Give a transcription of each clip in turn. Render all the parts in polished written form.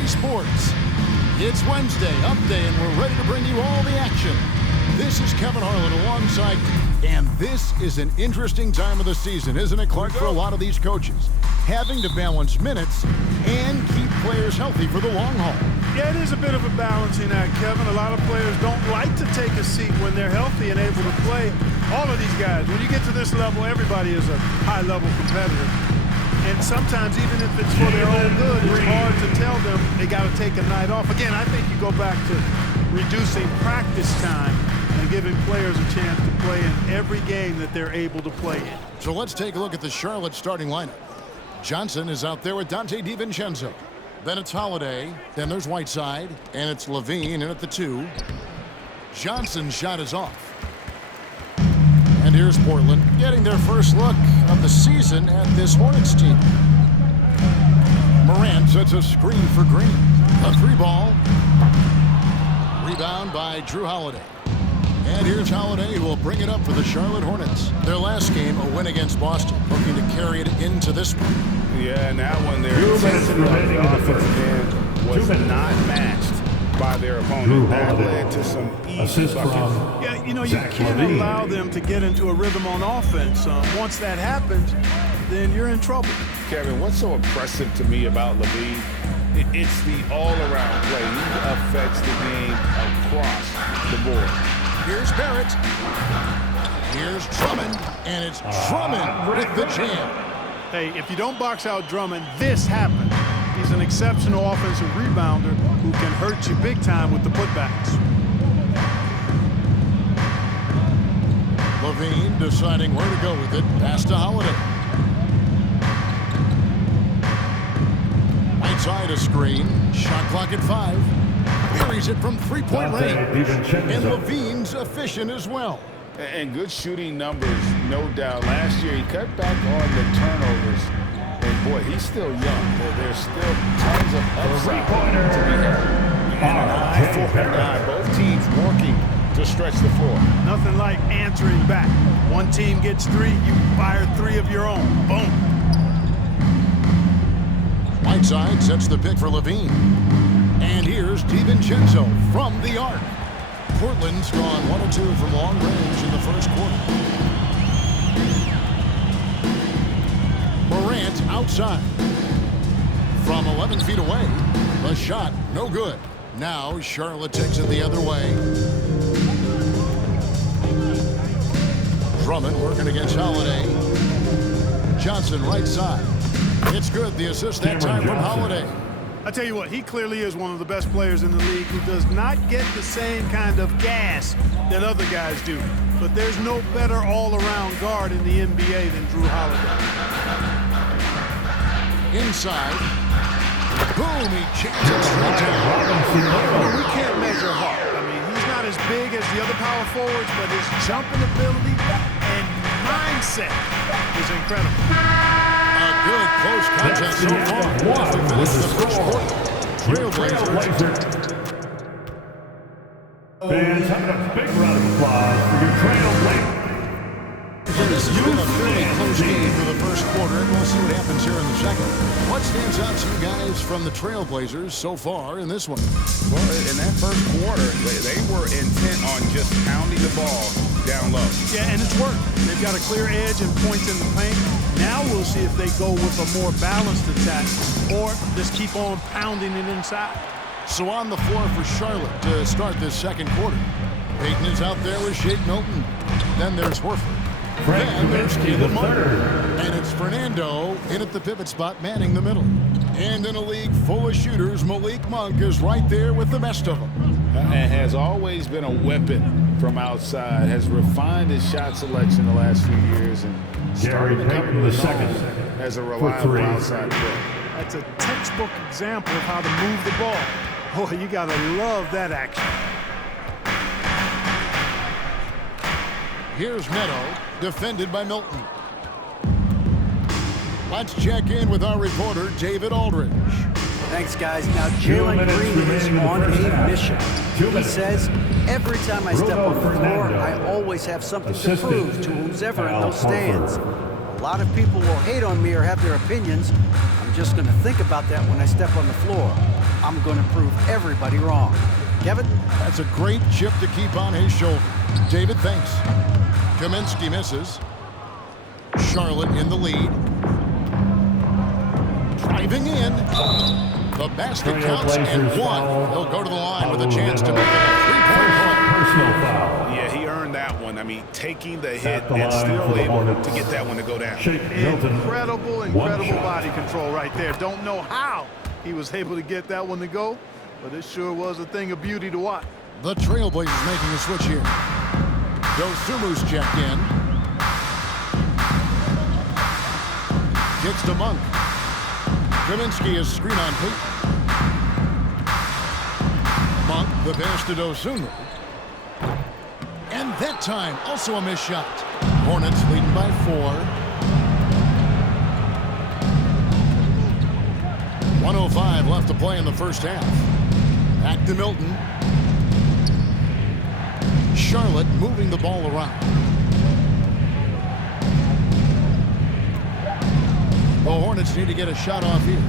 EA Sports. It's Wednesday, Up Day, and we're ready to bring you all the action. This is Kevin Harlan alongside, and this is an interesting time of the season, isn't it, Clark, for a lot of these coaches? Having to balance minutes and keep players healthy for the long haul. Yeah, it is a bit of a balancing act, Kevin. A lot of players don't like to take a seat when they're healthy and able to play. All of these guys, when you get to this level, everybody is a high-level competitor. And sometimes, even if it's for their own good, it's hard to tell them they got to take a night off. Again, I think you go back to reducing practice time and giving players a chance to play in every game that they're able to play in. So let's take a look at the Charlotte starting lineup. Johnson is out there with Dante DiVincenzo. Then it's Holiday. Then there's Whiteside. And it's Levine in at the 2. Johnson's shot is off. And here's Portland getting their first look of the season at this Hornets team. Morant sets a screen for Green. A 3-ball. Rebound by Drew Holiday. And here's Holiday, who will bring it up for the Charlotte Hornets. Their last game, a win against Boston, looking to carry it into this one. Yeah, and that one there, the offensive end was not matched by their opponent. That led to some easy buckets. Yeah, you know, you can't allow them to get into a rhythm on offense. Once that happens, then you're in trouble. Kevin, what's so impressive to me about Levine? It's the all-around play. He affects the game across the board. Here's Barrett. Here's Drummond. And it's Drummond with the jam. Hey, if you don't box out Drummond, this happened. He's an exceptional offensive rebounder who can hurt you big time with the putbacks. Levine deciding where to go with it. Pass to Holiday. Whiteside a screen. Shot clock at 5. Buries it from three-point range. And Levine's efficient as well. And good shooting numbers, no doubt. Last year, he cut back on the turnovers. And, boy, he's still young. There's still tons of upside to be had. And an eye for an eye. Both teams working to stretch the floor. Nothing like answering back. One team gets 3, you fire 3 of your own. Boom. Whiteside sets the pick for Levine. And here's DiVincenzo from the arc. Portland's gone 1 of 2 from long range in the first quarter. Morant outside. From 11 feet away, the shot no good. Now Charlotte takes it the other way. Drummond working against Holiday. Johnson right side. It's good, the assist that time from Holiday. I tell you what, he clearly is one of the best players in the league who does not get the same kind of gas that other guys do. But there's no better all-around guard in the NBA than Drew Holiday. Inside. Boom, he chips it straight down. We can't measure heart. I mean, he's not as big as the other power forwards, but his jumping ability and mindset is incredible. A good close contest so far. Just to finish the first quarter. Trailblazers. Fans, have a big round of applause for your Trailblazers. This has been a fairly close game for the first quarter, and we'll see what happens here in the second. What stands out to you guys from the Trailblazers so far in this one? Well, in that first quarter, they were intent on just pounding the ball down low. Yeah, and it's worked. They've got a clear edge and points in the paint. Now we'll see if they go with a more balanced attack or just keep on pounding it inside. So on the floor for Charlotte to start this second quarter. Payton is out there with Shake Milton. Then there's Horford. Then there's Caleb Monk. And it's Fernando in at the pivot spot, manning the middle. And in a league full of shooters, Malik Monk is right there with the best of them. And has always been a weapon from outside. Has refined his shot selection the last few years and started to come into the second as a reliable outside player. That's a textbook example of how to move the ball. Boy, you gotta love that action. Here's Meadow, defended by Milton. Let's check in with our reporter, David Aldridge. Thanks, guys. Now, Jalen Green is on a mission. He says, every time I step on the floor, I always have something to prove to who's ever in those stands. A lot of people will hate on me or have their opinions. I'm just going to think about that when I step on the floor. I'm going to prove everybody wrong. Kevin? That's a great chip to keep on his shoulder. David, thanks. Kaminsky misses. Charlotte in the lead. Driving in. The basket counts and one. He'll go to the line with a chance to make it a three-point play. Personal foul. Yeah, he earned that one. I mean, taking the hit and still able to get that one to go down. Incredible body control right there. Don't know how he was able to get that one to go, but it sure was a thing of beauty to watch. The Trailblazers making a switch here. Dosumu's checked in. Kicks to Monk. Kaminsky is screen on Peyton. Monk, the pass to Dosumu. And that time, also a missed shot. Hornets leading by 4. 1:05 left to play in the first half. Back to Milton. Charlotte moving the ball around. The Hornets need to get a shot off here.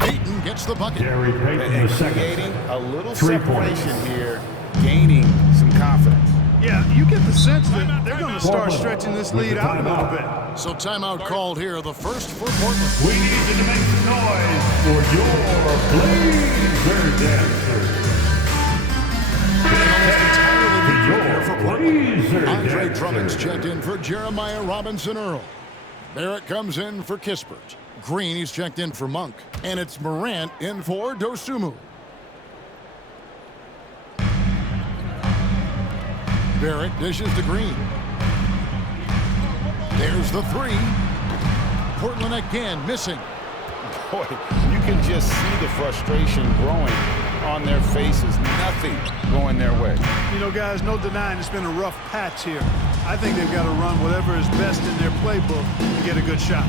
Peyton gets the bucket. Gary Payton And the second. creating a little 3 separation points. here, gaining some confidence. Yeah, you get the sense that they're going to start stretching this lead out a little bit. So timeout called here, the first for Portland. We need you to make some noise for your Blazer dancers. For Portland. Andre Drummond's checked in for Jeremiah Robinson Earl. Barrett comes in for Kispert. Green, he's checked in for Monk. And it's Morant in for Dosumu. Barrett dishes to Green. There's the three. Portland again missing. Boy, you can just see the frustration growing on their faces. Nothing going their way. You know, guys, no denying it's been a rough patch here. I think they've got to run whatever is best in their playbook to get a good shot.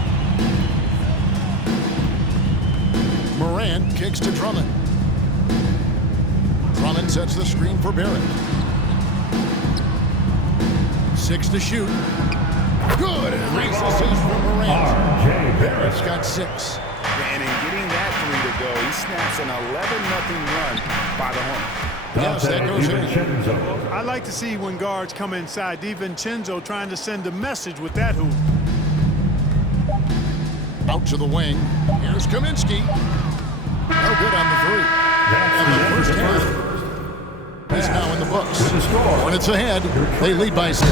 Morant kicks to Drummond. Drummond sets the screen for Barrett. 6 to shoot. Good. And nice assist from Morant. Barrett's got 6. And in getting that three to go, he snaps an 11-0 run by the Hornets. Yes, that goes in. I like to see when guards come inside. DiVincenzo trying to send a message with that hoop. Out to the wing. Here's Kaminsky. No good on the three. And the first half is now in the books. Hornets ahead. They lead by 6.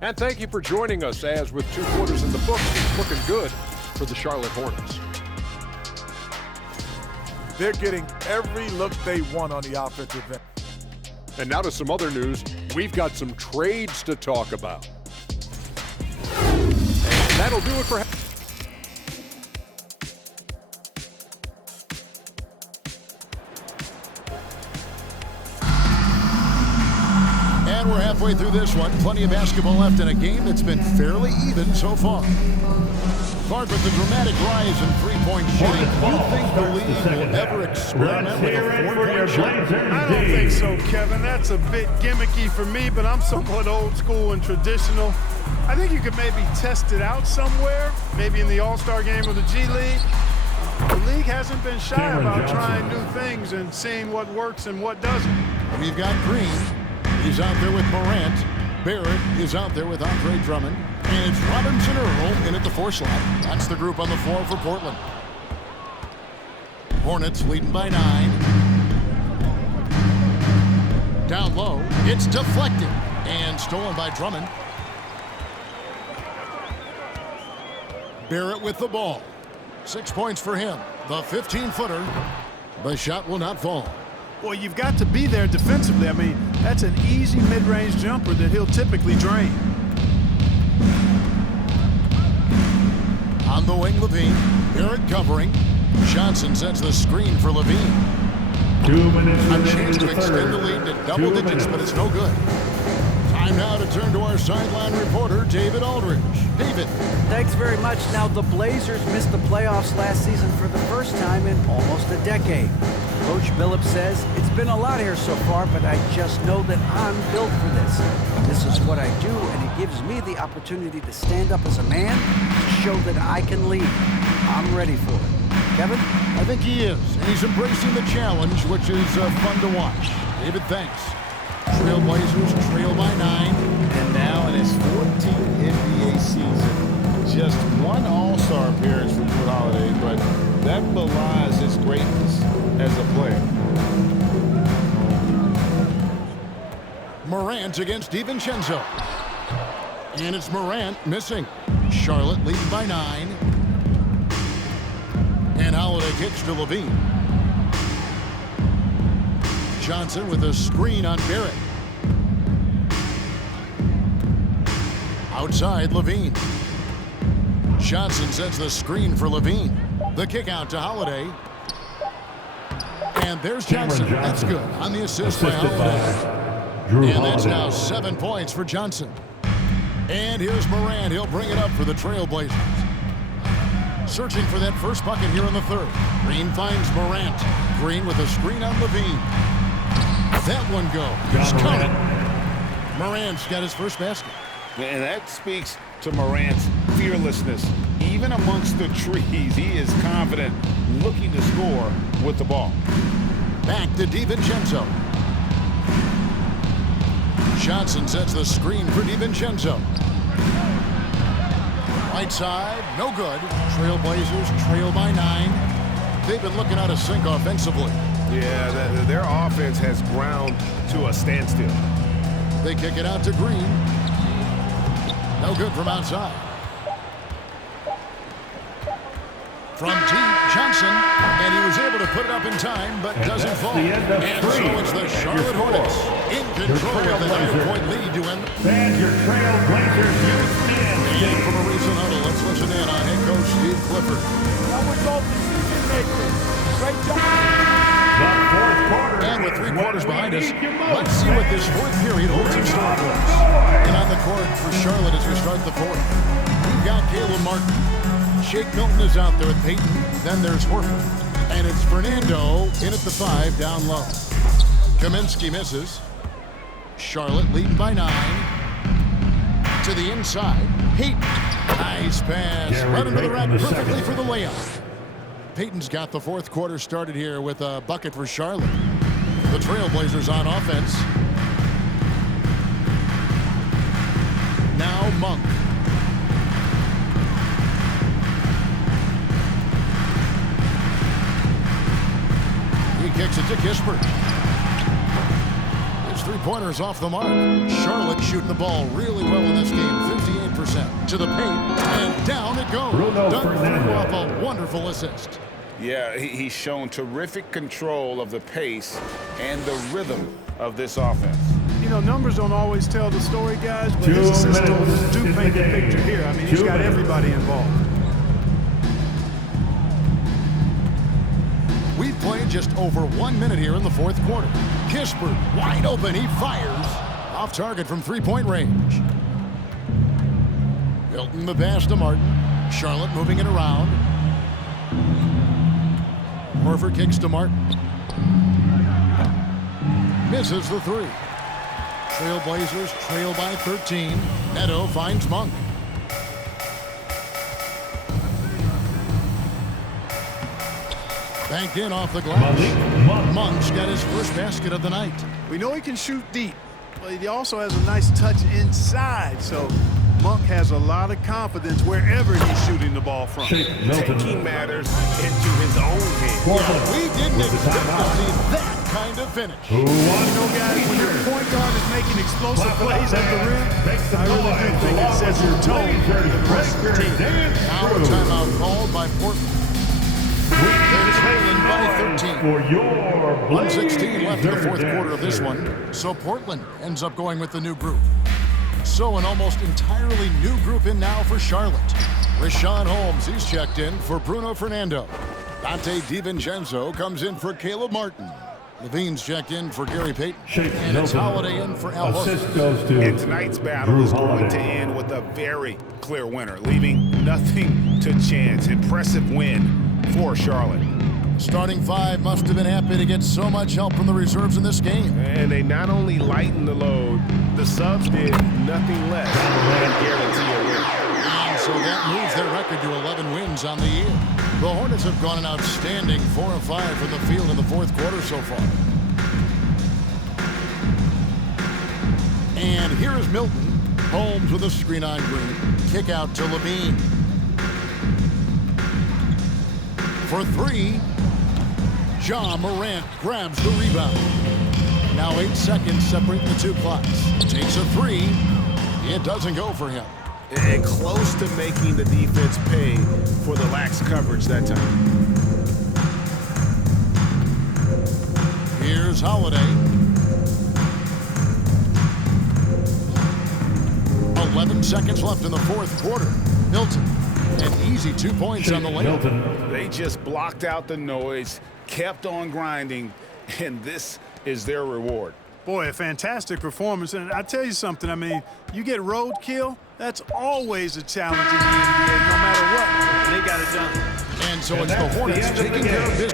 And thank you for joining us as with 2 quarters in the books, it's looking good for the Charlotte Hornets. They're getting every look they want on the offensive end. And now to some other news. We've got some trades to talk about. And that'll do it for... And we're halfway through this one. Plenty of basketball left in a game that's been fairly even so far. Clark, with the dramatic rise in three-point shooting, do you think the league will ever experiment with a four-point shot? I don't think so, Kevin. That's a bit gimmicky for me, but I'm somewhat old school and traditional. I think you could maybe test it out somewhere, maybe in the All-Star game or the G League. The league hasn't been shy about trying new things and seeing what works and what doesn't. We've got Green. He's out there with Morant. Barrett is out there with Andre Drummond. And it's Robinson Earl in at the 4 slot. That's the group on the floor for Portland. Hornets leading by 9. Down low. It's deflected and stolen by Drummond. Barrett with the ball. 6 points for him. The 15-footer. The shot will not fall. Well, you've got to be there defensively. I mean, that's an easy mid-range jumper that he'll typically drain. On the wing, Levine. Barrett covering. Johnson sets the screen for Levine. 2 minutes A remaining chance in to the extend third. the lead to 2 double digits, minutes. but it's no good. Time now to turn to our sideline reporter, David Aldridge. David. Thanks very much. Now, the Blazers missed the playoffs last season for the first time in almost a decade. Coach Billups says, it's been a lot here so far, but I just know that I'm built for this. This is what I do, and it gives me the opportunity to stand up as a man to show that I can lead. I'm ready for it. Kevin? I think he is, and he's embracing the challenge, which is fun to watch. David, thanks. Trailblazers trail by 9. And now in his 14th NBA season, just one All-Star appearance for Drew Holiday, but that belies his greatness as a player. Morant against DiVincenzo. And it's Morant missing. Charlotte leading by 9. And Holiday kicks to Levine. Johnson with a screen on Barrett. Outside, Levine. Johnson sets the screen for Levine. The kick out to Holiday. And there's Johnson. That's good on the assist by Holiday. And that's now 7 points for Johnson. And here's Morant. He'll bring it up for the Trailblazers. Searching for that first bucket here in the third. Green finds Morant. Green with a screen on Levine. That one goes. He's coming. Morant's got his first basket. And that speaks to Morant's fearlessness. Even amongst the trees, he is confident, looking to score with the ball. Back to DiVincenzo. Johnson sets the screen for DiVincenzo. Right side, no good. Trailblazers trail by 9. They've been looking out of sync offensively. Yeah, their offense has ground to a standstill. They kick it out to Green. No good from outside. From deep, Johnson, and he was able to put it up in time, but doesn't fall. And so it's the Charlotte Hornets in control with a 9-point lead to end. And your Trailblazers youth And from a recent huddle, let's listen in on head coach Steve Clifford. That was all decision making. Great job. And with 3 quarters behind us, let's see what this fourth period holds in store for us. And on the court for Charlotte as we start the fourth, we've got Caleb Martin. Shake Milton is out there with Payton. Then there's Horford. And it's Fernando in at the 5 down low. Kaminsky misses. Charlotte leading by 9. To the inside. Payton. Nice pass. Right into the rack perfectly for the layup. Payton's got the fourth quarter started here with a bucket for Charlotte. The Trailblazers on offense. Now Monk. He kicks it to Kispert. His three-pointers off the mark. Charlotte shooting the ball really well in this game. 58% to the paint. And down it goes. Done through off a wonderful assist. Yeah, he's shown terrific control of the pace and the rhythm of this offense. You know, numbers don't always tell the story, guys, but his assists do paint the picture here. I mean, he's got everybody involved. We've played just over 1 minute here in the fourth quarter. Kispert wide open. He fires off target from 3-point range. Milton the pass to Martin. Charlotte moving it around. Horford kicks to Martin. Misses the 3. Trailblazers trail by 13. Neto finds Monk. Banked in off the glass. Monk's got his first basket of the night. We know he can shoot deep, but he also has a nice touch inside, so Monk has a lot of confidence wherever he's shooting the ball from. Taking matters into his own hands. Yeah, we didn't expect to see that kind of finish. You know, guys, when your point guard is making explosive plays at the rim, I really do think it sets your tone for the rest of the team. Now a timeout called by Portland. They're trailing by 13. For your 1:16 left in the fourth quarter of this one. So Portland ends up going with the new group. So an almost entirely new group in now for Charlotte. Rashawn Holmes, he's checked in for Bruno Fernando. Dante DiVincenzo comes in for Caleb Martin. Levine's checked in for Gary Payton. And it's Holiday in for Al Horford. And tonight's battle is going to end with a very clear winner, leaving nothing to chance. Impressive win for Charlotte. Starting five must have been happy to get so much help from the reserves in this game. And they not only lightened the load, the subs did nothing less than guarantee a win. And so that moves their record to 11 wins on the year. The Hornets have gone an outstanding 4 of 5 from the field in the fourth quarter so far. And here is Milton. Holmes with a screen on Green. Kick out to Levine. For three, Ja Morant grabs the rebound. Now 8 seconds separating the two clocks. Takes a three. It doesn't go for him. And close to making the defense pay for the lax coverage that time. Here's Holiday. 11 seconds left in the fourth quarter. Milton, an easy 2 points on the layup. They just blocked out the noise, kept on grinding, and this is their reward. Boy, a fantastic performance. And I tell you something, I mean, you get roadkill, that's always a challenge in the NBA, no matter what. They got it done. And so it's the Hornets taking care of business.